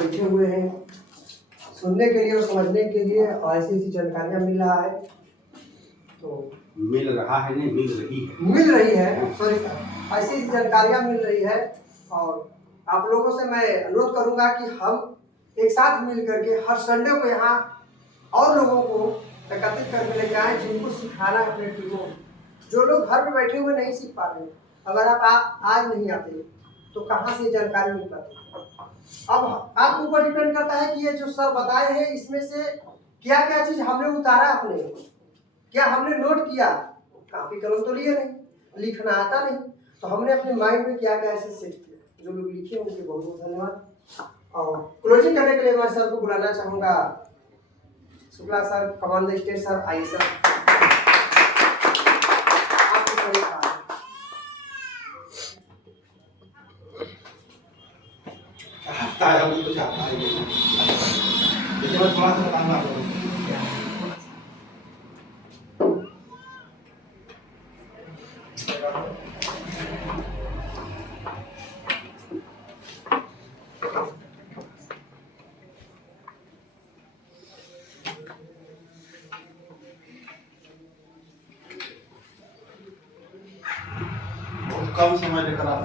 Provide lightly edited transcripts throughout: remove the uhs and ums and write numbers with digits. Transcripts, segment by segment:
बैठे हुए हैं सुनने के लिए और समझने के लिए, और ऐसी ऐसी जानकारियाँ मिल रहा है, तो मिल रहा है नहीं मिल रही है सॉरी सर, ऐसी ऐसी जानकारियाँ मिल रही है। और आप लोगों से मैं अनुरोध करूंगा कि हम एक साथ मिल करके हर संडे को यहाँ और लोगों को एकत्रित करके लेके आए, जिनको सिखाना है अपने टीमों, जो लोग घर में बैठे हुए नहीं सीख पा रहे हैं। अगर आप आज नहीं आते तो कहाँ से जानकारी मिल पाती। अब आपके ऊपर डिपेंड करता है कि ये जो सर बताए हैं इसमें से क्या क्या चीज हमने उतारा, अपने क्या हमने नोट किया। कापी कलम तो लिए नहीं, लिखना आता नहीं, तो हमने अपने माइंड में क्या क्या ऐसे सेट किया। जो लोग लिखे उनके बहुत बहुत धन्यवाद। और क्लोजिंग करने के लिए मैं सर को बुलाना चाहूंगा, Shukla sir, command state sir, आइए सर। तो चाहता है जैसे मैं थोड़ा सा बताऊंगा आप लोगों को। बहुत कम समय लेकर आप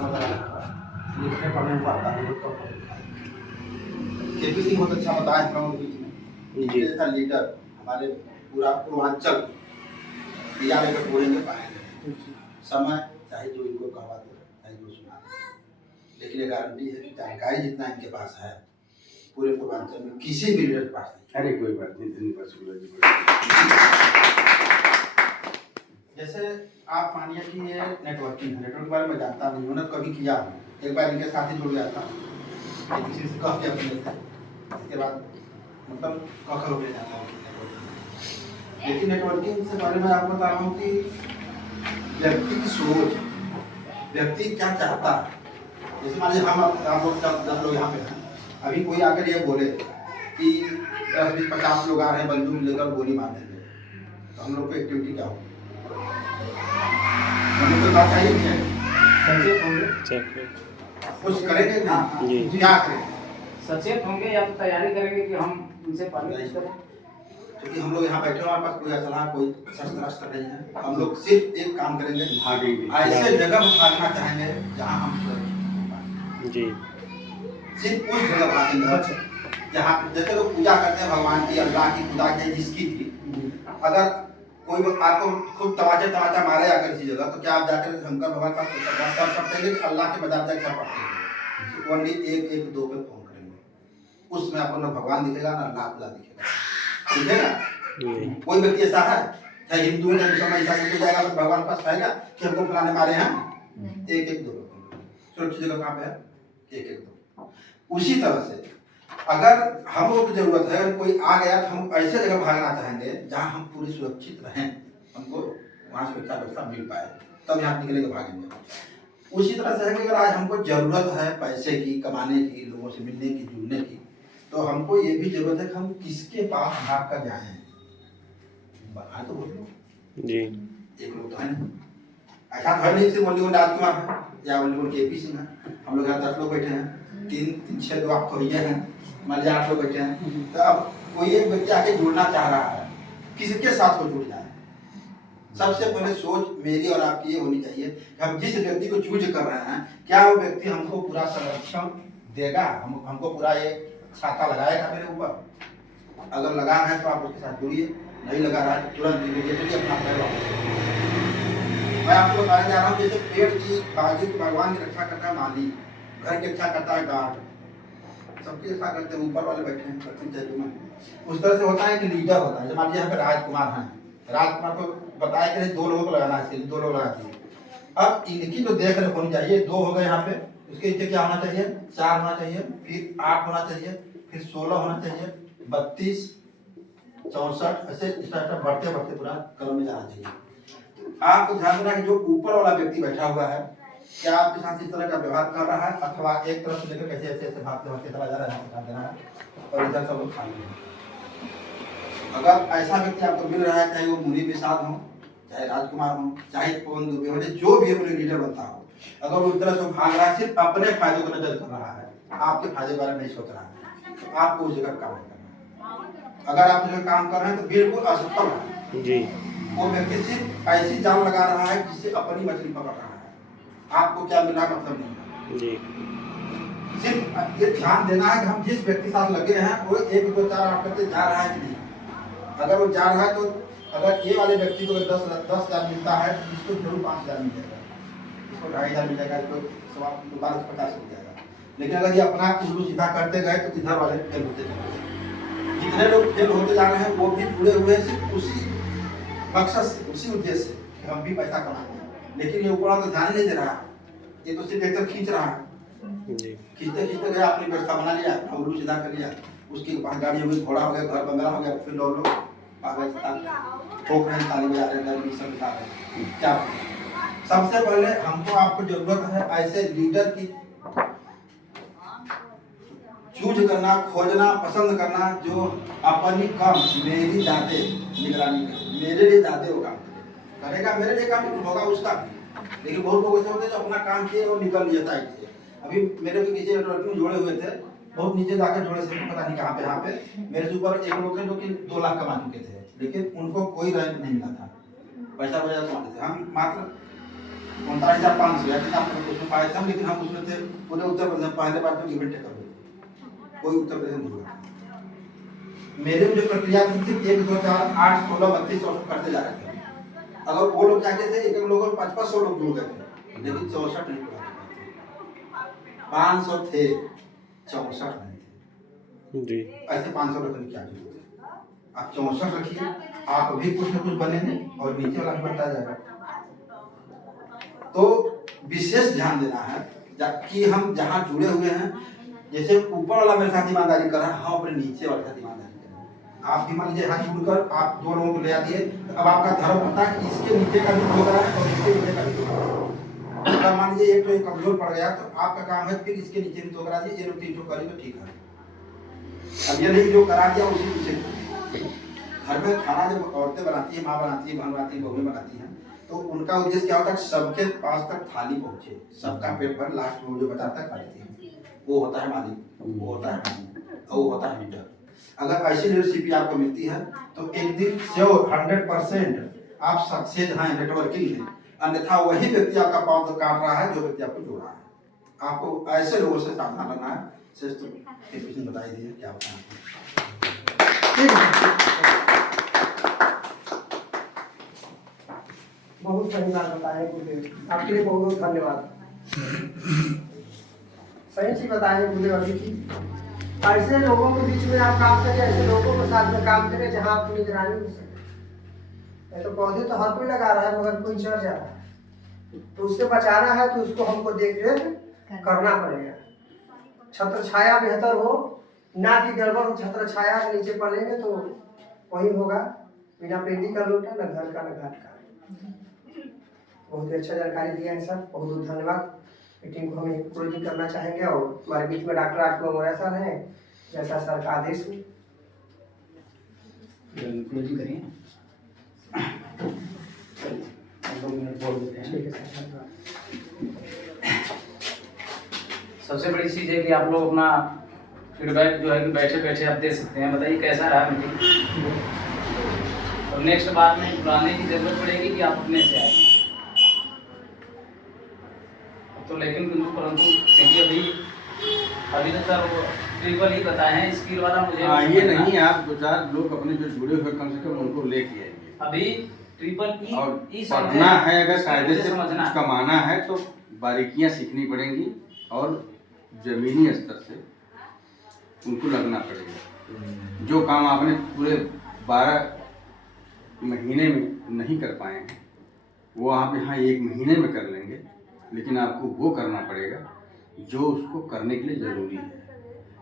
लिखने पढ़ने में आता है, बहुत कम। केपीसी बहुत अच्छा बताया हम लोगों के बीच में, जैसा लीडर हमारे पूरा पूर्वांचल दिया लेकर बोलेंगे पाएंगे। समय चाहे जो इनको कहवा दे, चाहे जो सुना दे, लेकिन ये गारंटी है कि जानकारी जितना इनके पास है पूरे पूर्वांचल में किसी भी लीडर के पास नहीं। अरे कोई बात नहीं, धन्यवाद। जैसे आप मानिए कि ये नेटवर्किंग है, नेटवर्क के बारे में जानता नहीं, मैंने कभी किया हूँ, एक बार इनके साथ ही जुड़ गया था, किसी से कह के अपने थे, इसके बाद मतलब कखर हो गया था। लेकिन नेटवर्किंग से बारे में आपको बता रहा हूँ कि व्यक्ति की सोच, व्यक्ति क्या चाहता है। जैसे मान लीजिए हम आप लोग 10 लोग यहाँ पे हैं, अभी कोई आकर ये बोले कि 10-20-50 लोग आ रहे हैं, बंदूक लेकर गोली मार देंगे, तो हम लोग को एक्टिविटी क्या होगी? हमें तो बात चाहिए नहीं है, कुछ करेंगे नहीं, क्या करेंगे? सचेत होंगे या तो तैयारी करेंगे कि हम उनसे पार्टी करें। क्योंकि हम लोग यहाँ बैठे हमारे पास कोई असला कोई शस्त्र नहीं है, हम लोग सिर्फ एक काम करेंगे, ऐसे जगह पर भागना चाहेंगे जहाँ हम जी सिर्फ उस जगह भागेंगे जहाँ जैसे लोग पूजा करते हैं भगवान की, अल्लाह की, खुदा की, जिसकी थी। अगर कोई आपको खूब तमाचा मारे आकर इसी जगह, तो क्या आप जाकर शंकर भगवान का सर पढ़ते हैं, अल्लाह के बजाय जाकर पढ़ते हैं? ओनली 1-1-2 पे फोन करेंगे, उसमें आपको ना भगवान दिखेगा ना अल्लाह दिखेगा। कोई व्यक्ति ऐसा है, चाहे हिंदू है, मुसलमान, ईसाई, कोई जाएगा तो भगवान के पास पाएगा कि हमको फलाने मारे हैं? 1-1-2 सुरक्षित जगह कहाँ पे है? 1-1-2। उसी तरह से अगर हम लोग की जरूरत है, अगर कोई आ गया तो हम ऐसे जगह भागना चाहेंगे जहाँ हम पूरी सुरक्षित रहें, हमको वहाँ सुरक्षा व्यवस्था मिल पाए, तब यहाँ निकलेंगे, भागेंगे। उसी तरह से है कि अगर आज हमको जरूरत है पैसे की, कमाने की, लोगों से मिलने की, जुड़ने की, तो हमको ये भी जरूरत है कि हम किसके पास भाग कर जाएं। बना तो बोलो जी, एक लोग तो है नहीं, ऐसा तो है नहीं सिर्फ ओनली राजकुमार है या ओनली केपी सिंह है। हम लोग यहाँ 10 लोग बैठे हैं, 3-6 लोग आप तो ये हैं, मान लीजिए 8 लोग बैठे हैं, तो अब कोई एक व्यक्ति आके जुड़ना चाह रहा है, किसके साथ वो जुड़ जाए? सबसे पहले सोच मेरी और आपकी ये होनी चाहिए कि हम जिस व्यक्ति को चूज कर रहे हैं, क्या वो व्यक्ति हमको पूरा संरक्षण देगा, हमको पूरा ये छाता लगाएगा मेरे ऊपर? अगर लगा है तो आप उसके साथ जुड़िए, नहीं लगा रहा है तो तुरंत इमीडिएटली अपना पैर वापस। मैं आपको बताने जा रहा हूँ, जैसे पेड़ की बागी की भगवान की रक्षा करता है माली, घर की रक्षा करता है गार्ड, सबकी रक्षा करते हैं, ऊपर वाले बैठे हैं प्रति में। उस तरह से होता है कि लीडर होता है। जब मान लीजिए यहाँ पे राजकुमार हैं, राजकुमार को बताया कि 2 लोगों को लगाना है, 2 लोग लगा दिए। अब इनकी जो देख रेख होनी चाहिए, 2 हो गए यहाँ पे, उसके नीचे क्या होना चाहिए? 4 होना चाहिए, फिर 8 होना चाहिए, फिर 16 होना चाहिए, 32, 64, ऐसे स्टार्टअप बढ़ते बढ़ते पूरा क्रम में जाना चाहिए। आपको ध्यान देना कि जो ऊपर वाला व्यक्ति बैठा हुआ है, क्या आपके साथ इस तरह का व्यवहार कर रहा है, अथवा एक तरफ से लेकर कैसे ऐसे भागते भागते चला जा रहा है, ध्यान देना है। और इधर सब लोग खाली हैं। अगर ऐसा व्यक्ति आपको मिल रहा है, चाहे वो मुनि प्रसाद हो, चाहे राजकुमार हो, चाहे पवन दुबे हो, जो भी अपने लीडर बनता हो, अगर वो इस तरह से भाग रहा है, सिर्फ अपने फायदे को नजर कर रहा है, आपके फायदे के बारे में नहीं सोच रहा है, तो आपको उस जगह काम नहीं करना। अगर आप उस जगह काम कर रहे हैं तो बिल्कुल असफल है जी। वो व्यक्ति सिर्फ ऐसी जाल लगा रहा है जिससे अपनी मछली पकड़ रहा है, आपको क्या मिला मतलब नहीं। जी। सिर्फ ये ध्यान देना है कि हम जिस व्यक्ति के साथ लगे हैं वो 1 2 4 8 करके जा रहा है कि नहीं। अगर वो जा रहा है तो अगर ये वाले व्यक्ति को 10,000 मिलता है तो इसको जरूर 5,000 मिल जाएगा, इसको 2,500 मिल जाएगा, इसको 1250 मिल जाएगा। लेकिन अगर ये अपना उल्लू सीधा करते गए तो इधर वाले फेल होते जाएंगे। जितने लोग फेल होते जा रहे हैं वो भी जुड़े हुए हैं सिर्फ उसी मकसद से, उसी उद्देश्य से कि हम भी पैसा कमाएंगे। लेकिन ये ऊपर तो ध्यान नहीं दे रहा, ये तो सिर्फ एक खींच रहा है। खींचते खींचते गया, अपनी व्यवस्था बना लिया, उल्लू सीधा कर लिया, उसके पास गाड़ी हो गई, घोड़ा हो गया, घर बंगला हो गया, फिर लोग पागल ठोक रहे हैं, ताली बजा रहे हैं, सब दिखा रहे हैं। क्या सबसे पहले हमको आपको जरूरत है ऐसे लीडर की चूज करना, खोजना, पसंद करना जो अपनी कम मेरी ज्यादा निगरानी करे, मेरे लिए ज्यादा वो काम करेगा, मेरे लिए काम होगा उसका भी। लेकिन बहुत लोग ऐसे होते हैं जो अपना काम किए और निकल लिए साइड से। अभी मेरे को किसी नेटवर्क में जोड़े हुए थे, बहुत नीचे जाकर जोड़े से पता नहीं कहाँ पे, यहाँ पे मेरे से ऊपर एक लोग थे जो कि 2 लाख कमा चुके थे, लेकिन उनको कोई रैंक नहीं मिला था, पैसा वजह कमाते थे। हम मात्र 39,500 या कितना उसमें पाए थे हम, लेकिन हम उसमें थे पूरे उत्तर प्रदेश पहले बार में इवेंट कर कोई उत्तर प्रदेश नहीं हुआ। मेरे में जो प्रक्रिया थी 1 2 4 8 16 32 करते जा रहे थे। अगर वो लोग चाहते थे एक लोगों में 500 लोग जुड़ गए थे, लेकिन 64 नहीं पूरा 500 थे, 64 नहीं थे जी। ऐसे 500 रखने की क्या जरूरत है? आप 64 रखिए, आप भी कुछ न कुछ बनेंगे और नीचे वाला भी बढ़ता जाएगा। तो विशेष ध्यान देना है कि हम जहाँ जुड़े हुए हैं, जैसे ऊपर वाला मेरे साथ ईमानदारी कर रहा है, हम अपने नीचे वाले साथ ईमानदारी करें। आप भी मान लीजिए हाथ जुड़कर आप 2 लोगों को ले आइए, तो अब आपका धर्म होता है कि इसके नीचे का भी ठोक रहा है और इसके नीचे का भी ठोक रहा है। अगर मान लीजिए एक तो कमजोर पड़ गया तो आपका काम है फिर इसके नीचे भी ठोक रहा है, ये लोग 3 ठोक करें तो ठीक है। अब ये नहीं जो करा दिया उसी पीछे। घर में खाना जब औरतें बनाती है, माँ बनाती है, बहन बनाती है, बहुएं बनाती हैं, तो उनका उद्देश्य क्या होता है? सबके पास तक थाली पहुंचे, सबका पेट भर, लास्ट में जो बचाता है खा लेती है। वो होता है मालिक, वो होता है मालिक, और वो होता है लीडर। अगर ऐसी लीडरशिप आपको मिलती है तो एक दिन श्योर 100% आप सक्सेस हैं नेटवर्किंग में। अन्यथा वही व्यक्ति आपका पाँव तक काट रहा है जो व्यक्ति आपको जोड़ रहा है। आपको ऐसे लोगों से सावधान रहना है। शेष तो कुछ बताई दिए क्या होता है। बहुत सही बात बताए गुरुदेव, आपके लिए बहुत बहुत धन्यवाद। सही चीज बताए गुरुदेव अभी की। ऐसे लोगों के बीच में आप काम करें, ऐसे लोगों के साथ में काम करें जहाँ आपकी निगरानी हो सके। तो पौधे तो हर कोई लगा रहा है मगर कोई चढ़ जा रहा है, तो उससे बचाना है तो उसको हमको देख रेख करना पड़ेगा। छत्र छाया बेहतर हो, ना कि गड़बड़ हो। छत्र छाया के नीचे पड़ेंगे तो वही होगा, बिना पेंटी का लूटा, न घर का न घाट का। बहुत ही अच्छा जानकारी दिया है सर, बहुत बहुत धन्यवाद। मीटिंग को हम क्लोजिंग करना चाहेंगे और हमारे बीच में डॉक्टर आशुतोष मौर्य सर हैं, जैसा सर का आदेश हो। क्लोजिंग करिए, 2 मिनट बोल देते हैं। ठीक है सर, धन्यवाद। सबसे बड़ी चीज़ है कि आप लोग अपना फीडबैक जो है कि बैठे बैठे आप दे सकते हैं। बताइए कैसा रहा मीटिंग, और नेक्स्ट बार में बुलाने की जरूरत पड़ेगी कि आप अपने से आए तो। लेकिन किंतु परंतु क्योंकि अभी तो सर ट्रिपल ही बताए हैं, इसके वाला मुझे ये नहीं, आप 2-4 लोग अपने जो जुड़े हुए कम से कम उनको लेके आइए। अभी ट्रिपल और ई पढ़ना है, अगर कायदे से समझना कुछ कमाना है तो बारीकियां सीखनी पड़ेंगी और जमीनी स्तर से उनको लगना पड़ेगा। जो काम आपने पूरे 12 महीने में नहीं कर पाए हैं वो आप यहाँ 1 महीने में कर लेंगे, लेकिन आपको वो करना पड़ेगा जो उसको करने के लिए ज़रूरी है।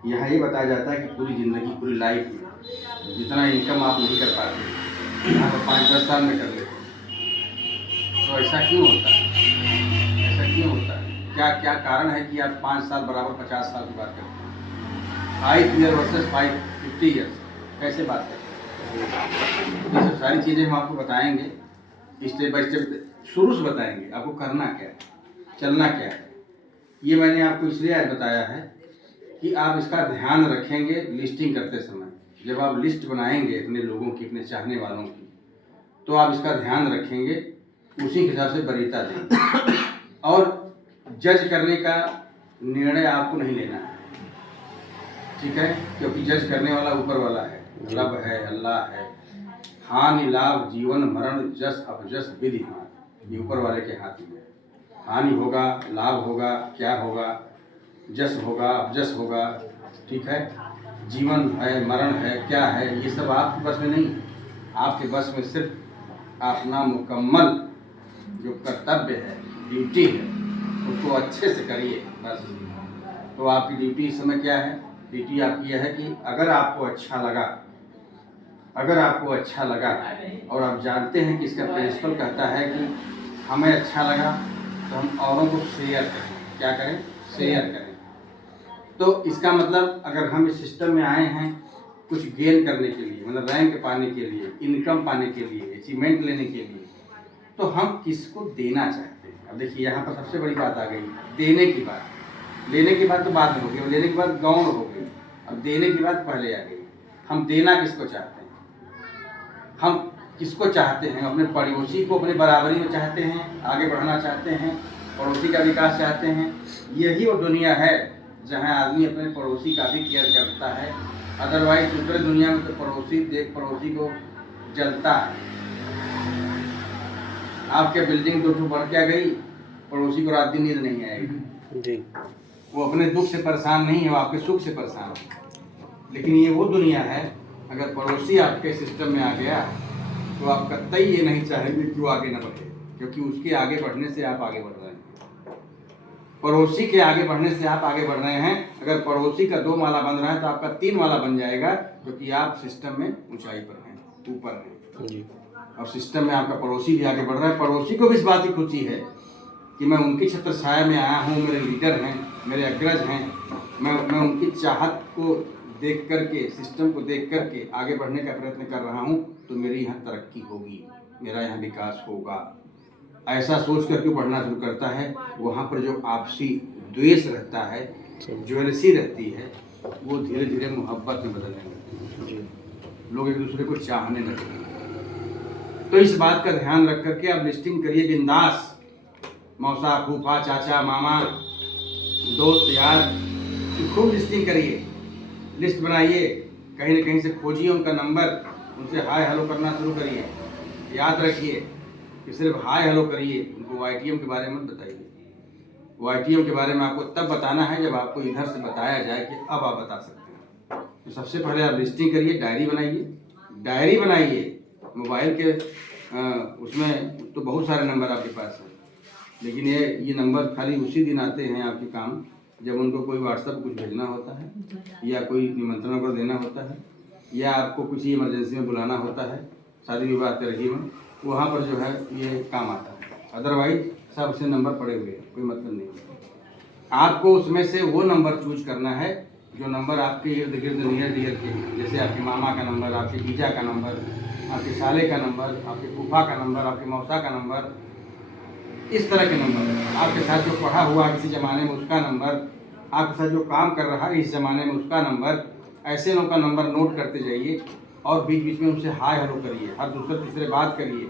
यहाँ ये बताया जाता है कि पूरी ज़िंदगी, पूरी लाइफ में जितना इनकम आप नहीं कर पाते यहाँ पर 5-10 साल में कर लेते हैं। तो ऐसा क्यों होता है? ऐसा क्यों होता है? क्या क्या कारण है कि आप 5 साल बराबर 50 साल की बात करते हैं? 5 ईयर वर्सेस 50 ईयर्स कैसे बात करते हैं? ये सब सारी चीज़ें हम आपको बताएंगे, स्टेप बाय स्टेप शुरू से बताएंगे आपको करना क्या है, चलना क्या है। ये मैंने आपको इसलिए आज बताया है कि आप इसका ध्यान रखेंगे लिस्टिंग करते समय। जब आप लिस्ट बनाएंगे अपने लोगों की, अपने चाहने वालों की, तो आप इसका ध्यान रखेंगे, उसी के हिसाब से वरीयता देंगे। और जज करने का निर्णय आपको नहीं लेना है, ठीक है, क्योंकि जज करने वाला ऊपर वाला है, रब है, अल्लाह है। हानि लाभ जीवन मरण जस अपजस विधि हाथ, ये ऊपर वाले के हाथ में है। हानि होगा, लाभ होगा, क्या होगा, जस होगा, अपजस होगा, ठीक है, जीवन है, मरण है, क्या है, ये सब आपके बस में नहीं। आपके बस में सिर्फ अपना मुकम्मल जो कर्तव्य है, ड्यूटी है, उसको अच्छे से करिए बस। तो आपकी ड्यूटी इस समय क्या है? ड्यूटी आपकी यह है कि अगर आपको अच्छा लगा, अगर आपको अच्छा लगा और आप जानते हैं कि इसका प्रिंसिपल कहता है कि हमें अच्छा लगा, तो हम औरों को शेयर करें। क्या करें? शेयर करें। तो इसका मतलब अगर हम इस सिस्टम में आए हैं कुछ गेन करने के लिए, मतलब रैंक पाने के लिए, इनकम पाने के लिए, अचीवमेंट लेने के लिए, तो हम किसको देना चाहते हैं? अब देखिए यहाँ पर सबसे बड़ी बात आ गई, देने की बात। लेने की बात तो बाद में हो गई, और लेने की बात गौण हो गई, अब देने की बात पहले आ गई। हम देना किसको चाहते हैं? हम किसको चाहते हैं? अपने पड़ोसी को अपने बराबरी में चाहते हैं, आगे बढ़ना चाहते हैं, पड़ोसी का विकास चाहते हैं। यही वो दुनिया है जहाँ आदमी अपने पड़ोसी का भी केयर करता है। अदरवाइज दूसरे दुनिया में तो पड़ोसी देख पड़ोसी को जलता है। आपके बिल्डिंग 2 ठो बढ़ क्या गई, पड़ोसी को रात दिन नींद नहीं आएगी जी। वो अपने दुख से परेशान नहीं है, वो आपके सुख से परेशान है। लेकिन ये वो दुनिया है, अगर पड़ोसी आपके सिस्टम में आ गया तो आप कतई ये नहीं चाहेंगे कि वो आगे न बढ़े, क्योंकि उसके आगे बढ़ने से आप आगे बढ़ रहे हैं। पड़ोसी के आगे बढ़ने से आप आगे बढ़ रहे हैं। अगर पड़ोसी का 2 माला बन रहा है तो आपका 3 माला बन जाएगा, क्योंकि आप सिस्टम में ऊंचाई पर हैं, ऊपर हैं जी। और सिस्टम में आपका पड़ोसी भी आगे बढ़ रहा है। पड़ोसी को भी इस बात की खुशी है कि मैं उनकी छत्र छाया में आया हूँ, मेरे लीडर हैं, मेरे अग्रज हैं, मैं उनकी चाहत को देख करके, सिस्टम को देख करके आगे बढ़ने का प्रयत्न कर रहा हूँ, तो मेरी यहाँ तरक्की होगी, मेरा यहाँ विकास होगा। ऐसा सोच करके बढ़ना शुरू करता है। वहाँ पर जो आपसी द्वेष रहता है, ज्वेलसी रहती है, वो धीरे धीरे मोहब्बत में बदलने लगती है, लोग एक दूसरे को चाहने लगते हैं। तो इस बात का ध्यान रख करके आप लिस्टिंग करिए बिंदास। मौसा, फूफा, चाचा, मामा, दोस्त, यार, खूब लिस्टिंग करिए, लिस्ट बनाइए, कहीं न कहीं से खोजिए उनका नंबर, उनसे हाय हेलो करना शुरू करिए। याद रखिए कि सिर्फ हाय हेलो करिए, उनको YTM के बारे में बताइए। YTM के बारे में आपको तब बताना है जब आपको इधर से बताया जाए कि अब आप बता सकते हैं। तो सबसे पहले आप लिस्टिंग करिए, डायरी बनाइए, डायरी बनाइए। मोबाइल के उसमें तो बहुत सारे नंबर आपके पास हैं, लेकिन ये नंबर खाली उसी दिन आते हैं आपके काम जब उनको कोई व्हाट्सएप कुछ भेजना होता है, या कोई निमंत्रण पर देना होता है, या आपको किसी इमरजेंसी में बुलाना होता है, शादी विवाह तरही में, वहाँ पर जो है ये काम आता है। अदरवाइज सब से नंबर पड़े हुए हैं, कोई मतलब नहीं। आपको उसमें से वो नंबर चूज करना है जो नंबर आपके इर्द गिर्द नियर डियर के, जैसे आपके मामा का नंबर, आपके जीजा का नंबर, आपके साले का नंबर, आपके फूफा का नंबर, आपके मौसा का नंबर, इस तरह के नंबर। आपके साथ जो पढ़ा हुआ किसी ज़माने में उसका नंबर, आपके साथ जो काम कर रहा है इस ज़माने में उसका नंबर, ऐसे लोगों का नंबर नोट करते जाइए और बीच बीच में उनसे हाय हेलो करिए, हर दूसरे तीसरे बात करिए।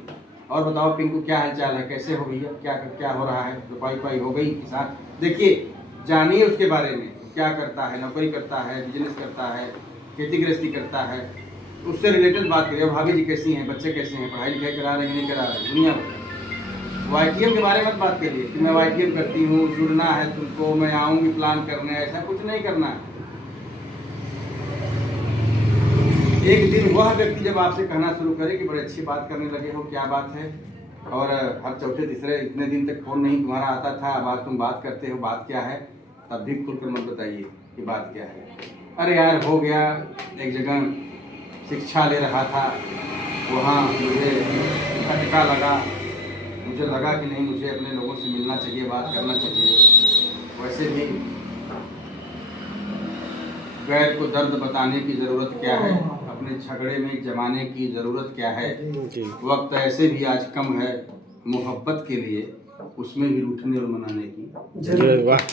और बताओ पिंकू क्या हाल चाल है, कैसे हो भैया, क्या हो रहा है, रुपाई पाई हो गई किसान, देखिए जानिए उसके बारे में, क्या करता है, नौकरी करता है, बिजनेस करता है, खेती गृहस्थी करता है, उससे रिलेटेड बात करिए। भाभी जी कैसी हैं, बच्चे कैसे हैं, पढ़ाई लिखाई करा रहे हैं नहीं करा रहे हैं, दुनिया भर। YTM के बारे में बात करिए कि मैं YTM करती हूँ, जुड़ना है तुमको, मैं आऊँगी प्लान करने, ऐसा कुछ नहीं करना है। एक दिन वह व्यक्ति जब आपसे कहना शुरू करे कि बड़ी अच्छी बात करने लगे हो, क्या बात है, और हर चौथे तीसरे इतने दिन तक फ़ोन नहीं तुम्हारा आता था, अब आज तुम बात करते हो, बात क्या है, तब भी खुलकर मत बताइए कि बात क्या है। अरे यार हो गया, एक जगह शिक्षा ले रहा था, वहाँ मुझे झटका लगा, मुझे लगा कि नहीं मुझे अपने लोगों से मिलना चाहिए, बात करना चाहिए। वैसे भी गैर को दर्द बताने की ज़रूरत क्या है, अपने झगड़े में जमाने की ज़रूरत क्या है। वक्त ऐसे भी आज कम है मोहब्बत के लिए, उसमें भी रूठने और मनाने की जरूरत।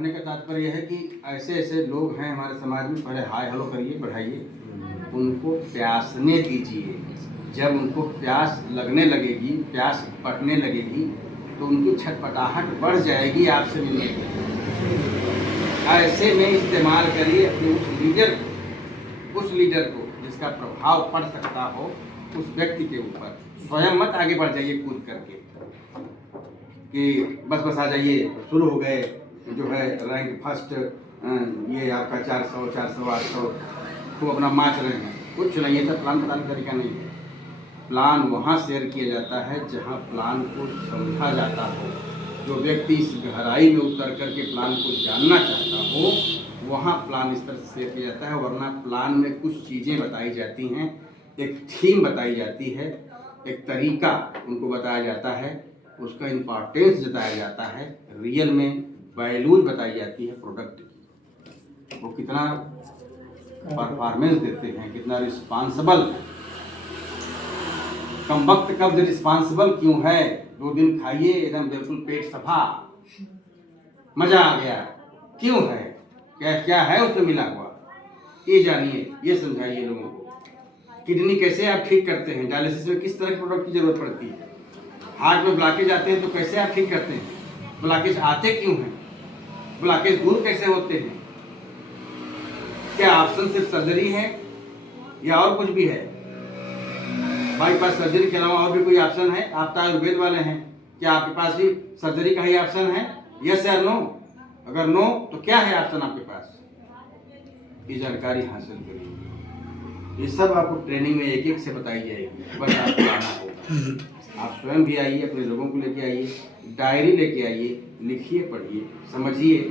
कहने का तात्पर्य है कि ऐसे ऐसे लोग हैं हमारे समाज में, पहले हाय हेलो करिए, बढ़ाइए, उनको प्यासने दीजिए। जब उनको प्यास लगने लगेगी, प्यास बढ़ने लगेगी, तो उनकी छटपटाहट बढ़ जाएगी आपसे मिलने के लिए। ऐसे में इस्तेमाल करिए अपने उस लीडर को जिसका प्रभाव पड़ सकता हो उस व्यक्ति के ऊपर। स्वयं मत आगे बढ़ जाइए कूद करके कि बस आ जाइए, शुरू हो गए, जो है रैंक फर्स्ट, ये आपका 400 400 800 तो अपना माच रहे हैं। कुछ नहीं, ये सब प्लान बताने का तरीका नहीं है। प्लान वहाँ शेयर किया जाता है जहाँ प्लान को समझा जाता हो। जो व्यक्ति इस गहराई में उतर करके प्लान को जानना चाहता हो, वहाँ प्लान इस तरह से शेयर किया जाता है। वरना प्लान में कुछ चीज़ें बताई जाती हैं, एक थीम बताई जाती है, एक तरीका उनको बताया जाता है, उसका इम्पोर्टेंस जताया जाता है, रियल में वैल्यूज बताई जाती है प्रोडक्ट की, वो कितना परफॉर्मेंस देते हैं, कितना रिस्पांसिबल। कम वक्त कब्ज रिस्पांसिबल क्यों है? 2 दिन खाइए एकदम बिल्कुल पेट सफा, मजा आ गया, क्यों है? क्या है उसमें मिला हुआ, ये जानिए, ये समझाइए लोगों को। किडनी कैसे आप ठीक करते हैं? डायलिसिस में किस तरह के प्रोडक्ट की जरूरत पड़ती है? हार्ट में ब्लॉकेज आते हैं तो कैसे आप ठीक करते हैं? ब्लॉकेज आते क्यों हैं? ब्लॉकेज दूर कैसे होते हैं? क्या ऑप्शन सिर्फ सर्जरी है या और कुछ भी है? बाईपास सर्जरी के अलावा और भी कोई ऑप्शन है? आप तो आयुर्वेद वाले हैं, क्या आपके पास भी सर्जरी का ही ऑप्शन है? यस या नो? अगर नो तो क्या है ऑप्शन आपके पास? ये जानकारी हासिल करिए। ये सब आपको ट्रेनिंग में एक एक से बताई जाएगी, बस आपको आना होगा। आप स्वयं भी आइए, अपने लोगों को लेके आइए, डायरी लेके आइए, लिखिए, पढ़िए, समझिए,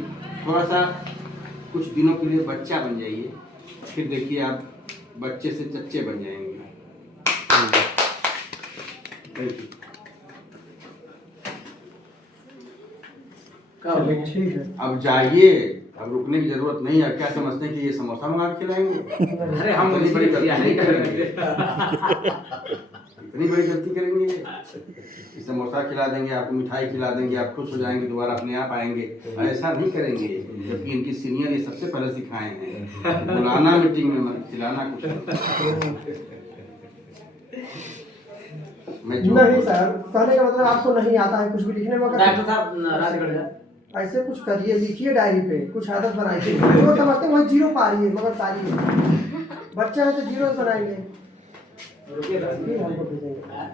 थोड़ा सा कुछ दिनों के लिए बच्चा बन जाइए, फिर देखिए आप बच्चे से चच्चे बन जाएंगे। Thank you. ठीक है। अब जाइए, अब रुकने की जरूरत नहीं है। क्या समझते हैं कि ये समोसा मंगा के खिलाएंगे? अरे हम इतनी बड़ी गलती नहीं करेंगे, करेंगे। इतनी बड़ी गलती करेंगे कि समोसा खिला देंगे, आपको मिठाई खिला देंगे, आप खुश हो जाएंगे, दोबारा अपने आप आएंगे। ऐसा नहीं करेंगे, जबकि इनकी सीनियर ये सबसे पहले सिखाए हैं, बुलाना मीटिंग में, मत खिलाना कुछ नहीं सर, कहने का मतलब आपको नहीं आता है कुछ भी लिखने में? डॉक्टर साहब नाराज कर जाए। ऐसे कुछ करिए, लिखिए डायरी पे, कुछ आदत बनाइए। जो समझते हैं वही जीरो पा रही है, मगर पारी है। बच्चे हैं तो जीरो बनाएंगे। रुकिए फिर हमको भेजेंगे।